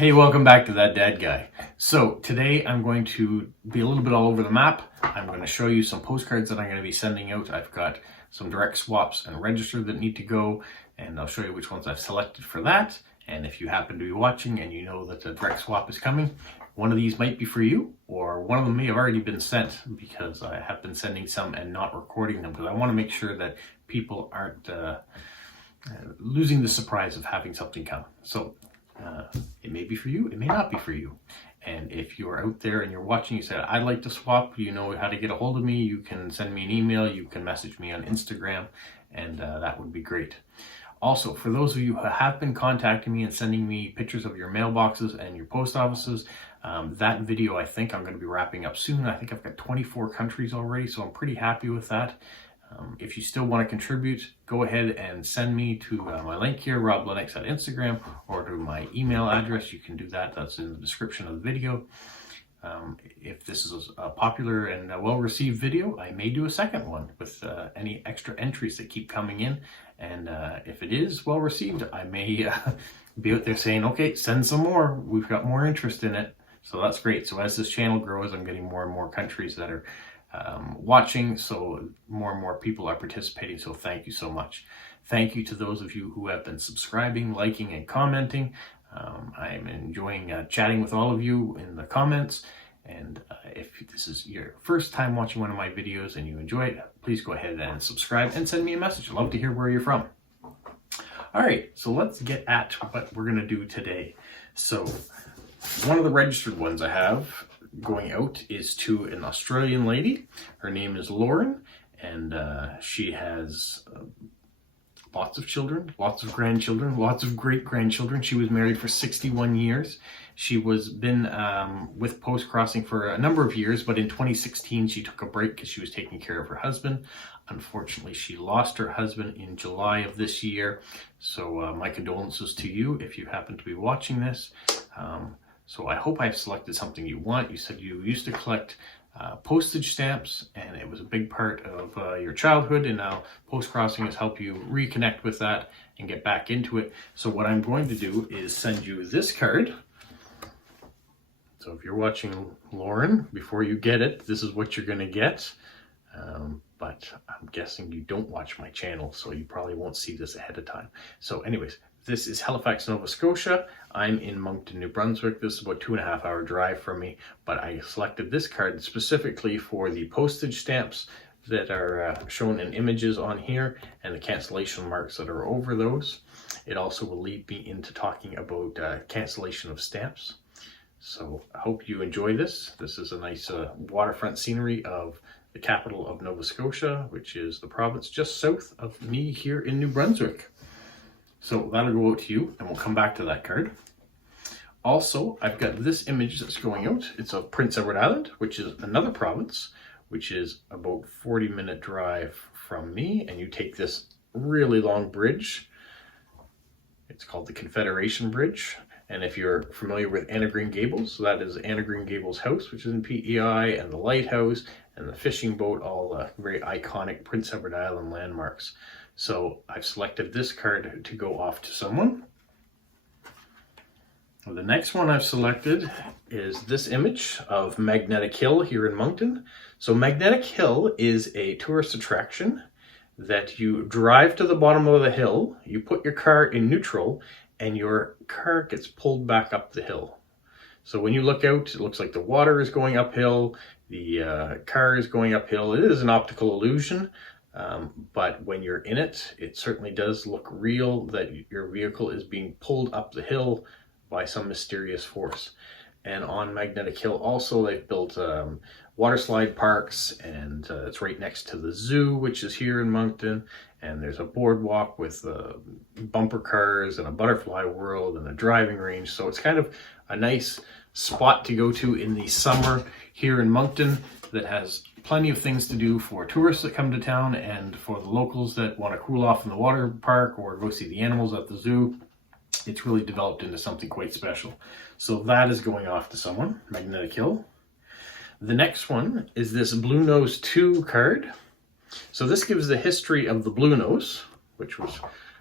Hey, welcome back to That Dad Guy. So today I'm going to be a little bit all over the map. I'm going to show you some postcards that I'm going to be sending out. I've got some direct swaps and register that need to go, and I'll show you which ones I've selected for that. And if you happen to be watching and you know that a direct swap is coming, one of these might be for you, or one of them may have already been sent, because I have been sending some and not recording them because I want to make sure that people aren't losing the surprise of having something come. So it may be for you, it may not be for you. And if you're out there and you're watching, you said, I'd like to swap, you know how to get a hold of me, you can send me an email, you can message me on Instagram, and that would be great. Also, for those of you who have been contacting me and sending me pictures of your mailboxes and your post offices, that video I think I'm going to be wrapping up soon. I think I've got 24 countries already, so I'm pretty happy with that. If you still want to contribute, go ahead and send me to my link here, Rob Lennox at Instagram, or to my email address. You can do that. That's in the description of the video. If this is a popular and well-received video, I may do a second one with any extra entries that keep coming in. And if it is well-received, I may be out there saying, okay, send some more. We've got more interest in it. So that's great. So as this channel grows, I'm getting more and more countries that are watching, so more and more people are participating, so thank you so much. Thank you to those of you who have been subscribing, liking, and commenting. I'm enjoying chatting with all of you in the comments, and if this is your first time watching one of my videos and you enjoy it, please go ahead and subscribe and send me a message. I'd love to hear where you're from. Alright, so let's get at what we're going to do today. So one of the registered ones I have going out is to an Australian lady. Her name is Lauren, and she has lots of children, lots of grandchildren, lots of great-grandchildren. She was married for 61 years. She was been with Postcrossing for a number of years, but in 2016 she took a break because she was taking care of her husband. Unfortunately, she lost her husband in July of this year, so my condolences to you if you happen to be watching this. So I hope I've selected something you want. You said you used to collect postage stamps, and it was a big part of your childhood, and now Postcrossing has helped you reconnect with that and get back into it. So what I'm going to do is send you this card. So if you're watching, Lauren, before you get it, this is what you're going to get. But I'm guessing you don't watch my channel, so you probably won't see this ahead of time. So anyways, this is Halifax, Nova Scotia. I'm in Moncton, New Brunswick. This is about 2.5 hour drive from me, but I selected this card specifically for the postage stamps that are shown in images on here and the cancellation marks that are over those. It also will lead me into talking about cancellation of stamps. So I hope you enjoy this. This is a nice waterfront scenery of the capital of Nova Scotia, which is the province just south of me here in New Brunswick. So that'll go out to you, and we'll come back to that card. Also, I've got this image that's going out. It's of Prince Edward Island, which is another province, which is about 40-minute drive from me, and you take this really long bridge. It's called the Confederation Bridge. And if you're familiar with Anna Green Gables, so that is Anna Green Gables house, which is in PEI, and the lighthouse, and the fishing boat, all very iconic Prince Edward Island landmarks. So I've selected this card to go off to someone. The next one I've selected is this image of Magnetic Hill here in Moncton. So Magnetic Hill is a tourist attraction that you drive to the bottom of the hill, you put your car in neutral, and your car gets pulled back up the hill. So when you look out, it looks like the water is going uphill, the car is going uphill. It is an optical illusion, but when you're in it, it certainly does look real that your vehicle is being pulled up the hill by some mysterious force. And on Magnetic Hill also, they've built water slide parks, and it's right next to the zoo, which is here in Moncton. And there's a boardwalk with bumper cars and a butterfly world and a driving range. So it's kind of a nice spot to go to in the summer here in Moncton that has plenty of things to do for tourists that come to town and for the locals that want to cool off in the water park or go see the animals at the zoo. It's really developed into something quite special. So that is going off to someone, Magnetic Hill. The next one is this Blue Nose 2 card. So this gives the history of the Blue Nose, which was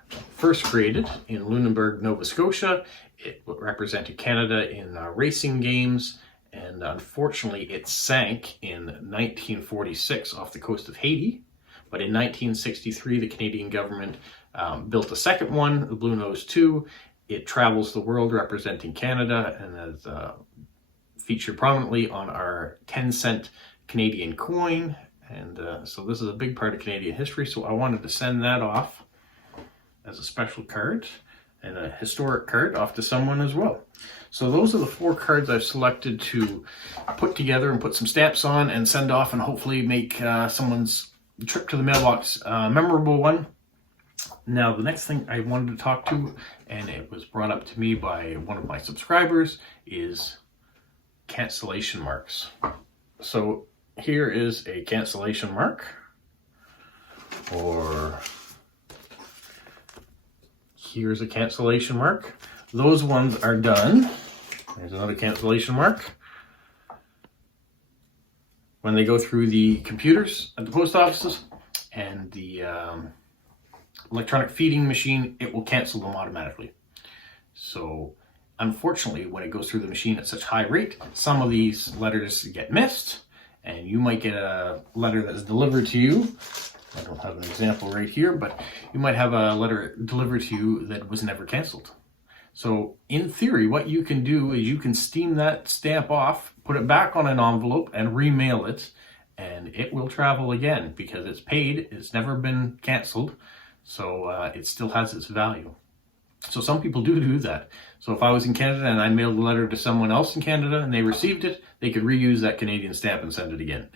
First created in Lunenburg, Nova Scotia. It represented Canada in racing games, and unfortunately it sank in 1946 off the coast of Haiti. But in 1963, the Canadian government built a second one, the Blue Nose 2. It travels the world representing Canada and is featured prominently on our 10-cent Canadian coin. And so this is a big part of Canadian history, so I wanted to send that off as a special card and a historic card off to someone as well. So those are the 4 cards I've selected to put together and put some stamps on and send off, and hopefully make someone's trip to the mailbox a memorable one. Now, the next thing I wanted to talk to, and it was brought up to me by one of my subscribers, is cancellation marks. So here is a cancellation mark, or here's a cancellation mark. Those ones are done. There's another cancellation mark. When they go through the computers at the post offices and the electronic feeding machine, it will cancel them automatically. So unfortunately, when it goes through the machine at such high rate, some of these letters get missed, and you might get a letter that is delivered to you. I don't have an example right here, but you might have a letter delivered to you that was never canceled. So in theory, what you can do is you can steam that stamp off, put it back on an envelope, and remail it, and it will travel again because it's paid, it's never been canceled, so it still has its value. So some people do that. So if I was in Canada and I mailed a letter to someone else in Canada and they received it, they could reuse that Canadian stamp and send it again.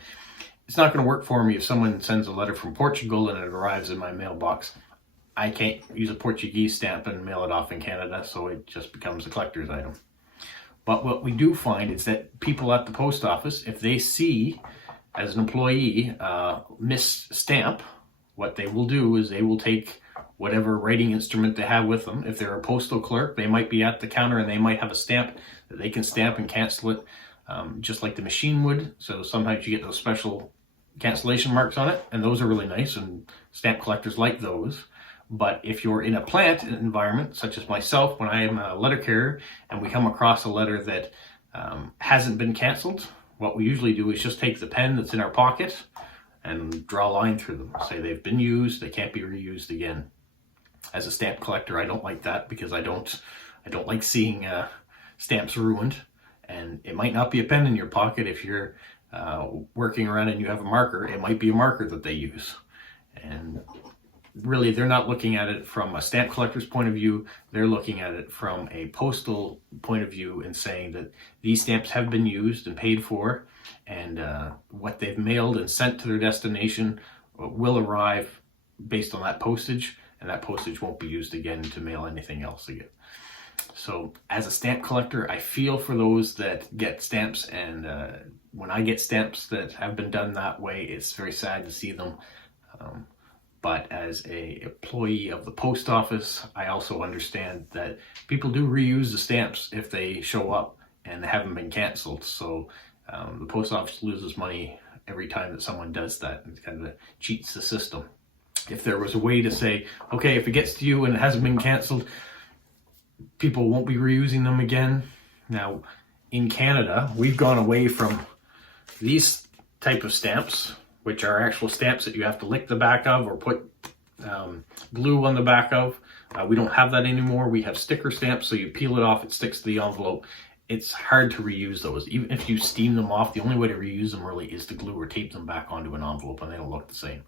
It's not going to work for me if someone sends a letter from Portugal and it arrives in my mailbox. I can't use a Portuguese stamp and mail it off in Canada, so it just becomes a collector's item. But what we do find is that people at the post office, if they see, as an employee, mis-stamp, what they will do is they will take whatever writing instrument they have with them. If they're a postal clerk, they might be at the counter and they might have a stamp that they can stamp and cancel it just like the machine would. So sometimes you get those special cancellation marks on it, and those are really nice, and stamp collectors like those. But if you're in a plant environment, such as myself, when I am a letter carrier and we come across a letter that hasn't been canceled, what we usually do is just take the pen that's in our pocket and draw a line through them. Say they've been used, they can't be reused again. As a stamp collector, I don't like that because I don't like seeing stamps ruined. And it might not be a pen in your pocket. If you're working around and you have a marker, it might be a marker that they use. And really, they're not looking at it from a stamp collector's point of view. They're looking at it from a postal point of view and saying that these stamps have been used and paid for, and what they've mailed and sent to their destination will arrive based on that postage, and that postage won't be used again to mail anything else again. So as a stamp collector, I feel for those that get stamps, and when I get stamps that have been done that way, it's very sad to see them. But as an employee of the post office, I also understand that people do reuse the stamps if they show up and they haven't been canceled. So the post office loses money every time that someone does that. It kind of cheats the system. If there was a way to say, okay, if it gets to you and it hasn't been canceled, people won't be reusing them again. Now, in Canada, we've gone away from these type of stamps, which are actual stamps that you have to lick the back of or put glue on the back of. We don't have that anymore. We have sticker stamps, so you peel it off, it sticks to the envelope. It's hard to reuse those. Even if you steam them off, the only way to reuse them really is to glue or tape them back onto an envelope, and they don't look the same.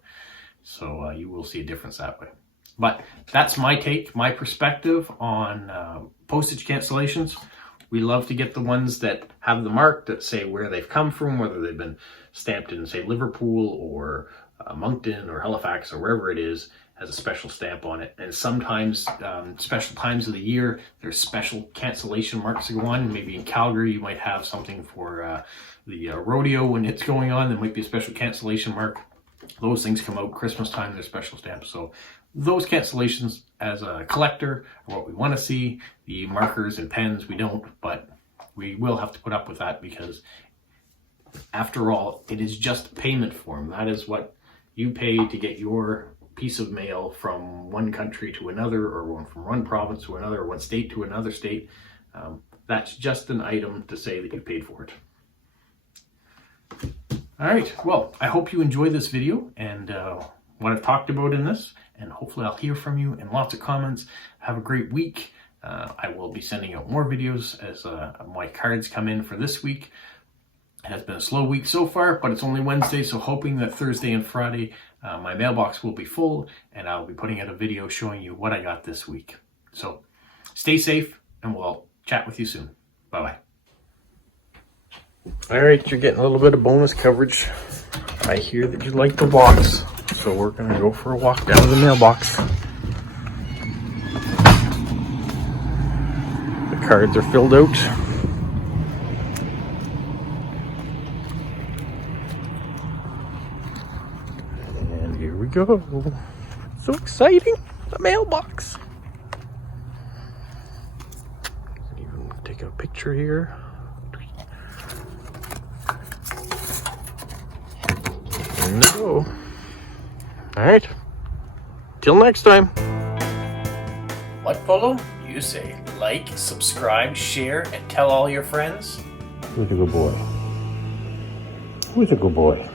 So you will see a difference that way. But that's my take, my perspective on postage cancellations. We love to get the ones that have the mark that say where they've come from, whether they've been stamped in, say, Liverpool or Moncton or Halifax or wherever it is, has a special stamp on it. And sometimes, special times of the year, there's special cancellation marks that go on. Maybe in Calgary, you might have something for the rodeo when it's going on. There might be a special cancellation mark. Those things come out Christmas time, they're special stamps. So those cancellations as a collector are what we want to see. The markers and pens, we don't, but we will have to put up with that because after all, it is just payment form. That is what you pay to get your piece of mail from one country to another, or from one province to another, or one state to another state. That's just an item to say that you paid for it. All right, well, I hope you enjoyed this video and what I've talked about in this, and hopefully I'll hear from you in lots of comments. Have a great week. I will be sending out more videos as my cards come in for this week. It has been a slow week so far, but it's only Wednesday, so hoping that Thursday and Friday my mailbox will be full, and I'll be putting out a video showing you what I got this week. So stay safe, and we'll chat with you soon. Bye-bye. All right, you're getting a little bit of bonus coverage. I hear that you like the walks, so we're going to go for a walk down to the mailbox. The cards are filled out. And here we go. So exciting, the mailbox. Even take a picture here. There we go. All right, till next time. What, Polo? You say like, subscribe, share, and tell all your friends? Who's a good boy? Who's a good boy?